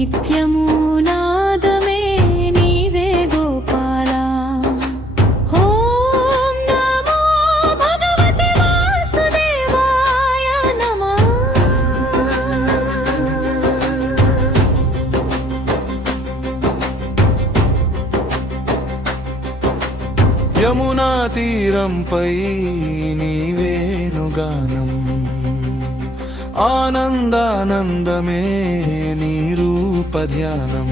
నిత్యము నాదమే నీవే గోపాలా. ఓం నమో భగవతే వాసుదేవాయ నమః. యమునా తీరంపై నీ వేణుగానం, ఆనందానందమే నీ రూపధ్యానం.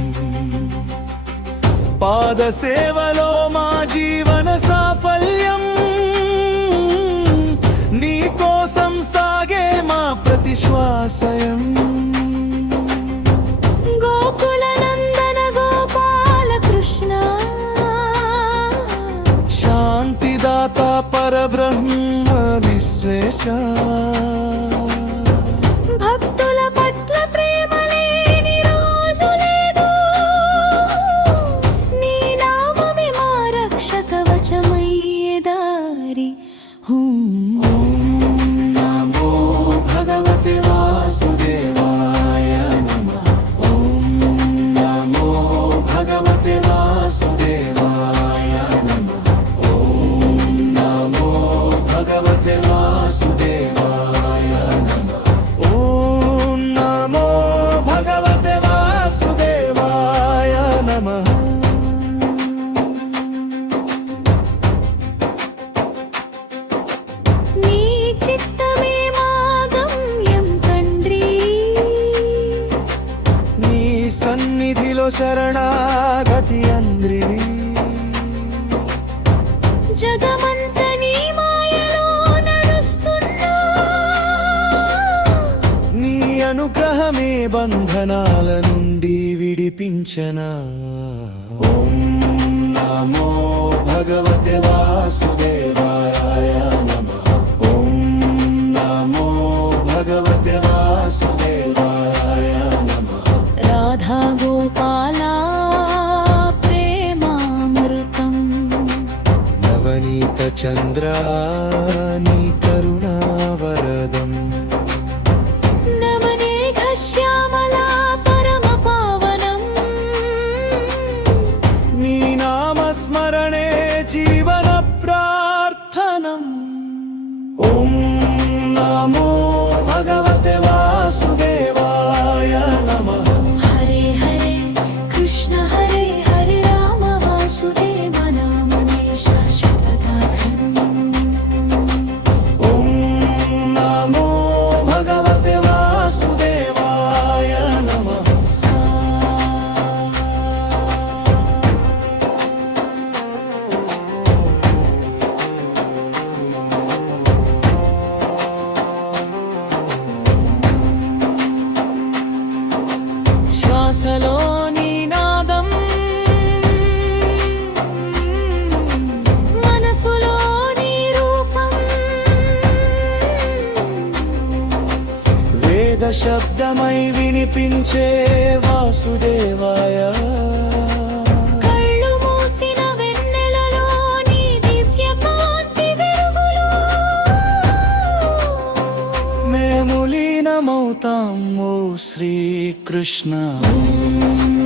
పాదసేవలో మా జీవన సాఫల్యం, నీ కోసం సాగే మా ప్రతి శ్వాసయం. గోకుల నందన గోపాల కృష్ణ, శాంతిదాత పరబ్రహ్మ విశ్వేశ. భక్తుల పట్ల ప్రేమ లేని రోజు లేదు, నీ నామమే మా రక్షక వచమయ్యే దారి. ఓం నమో భగవతే వాసుదేవాయ నమః. ఓం నమో భగవతే వాసుదేవాయ నమః. ఓం నమో భగవతే వాసుదేవాయ నమః. ఓం నమో భగవతే వాసుదేవాయ నమః. నీ చిత్తమే మా గమ్యం తండ్రి, నీ సన్నిధిలో శరణాగతి అంద్రిని. జగమంత నీ మాయలో నడుస్తున్నా, నీ అనుగ్రహమే బంధనాల నుండి విడిపించనా. ఓం నమో భగవతే వాసుదేవాయ నమః. ఓం నమో భగవతే వాసుదేవాయ నమః. రాధా గోపాల ప్రేమామృతం, నవనీత చంద్ర నీ కరుణావరదం. నవనేఘ శ్యామలా పరమ పావనం, నీ నామస్మరణే జీవన ప్రార్థనం. ఓం నమో భగవతే వాసుదేవాయ నమః. హరే హరే కృష్ణ హరే హరే రామ వాసుదేవ నామమే శాశ్వతదాఘం. ఓం నమో భగవతే వాసుదేవాయ నమః. శ్వాసలో నీ నాదం, మనసులో నీ రూపం. వేద శబ్దమై వినిపించే వాసుదేవాయ. కళ్ళు మూసిన వెన్నెలలో నీ దివ్య కాంతి వెలుగులో, మేము లీనమవుతాం ఓ శ్రీకృష్ణ. ఓం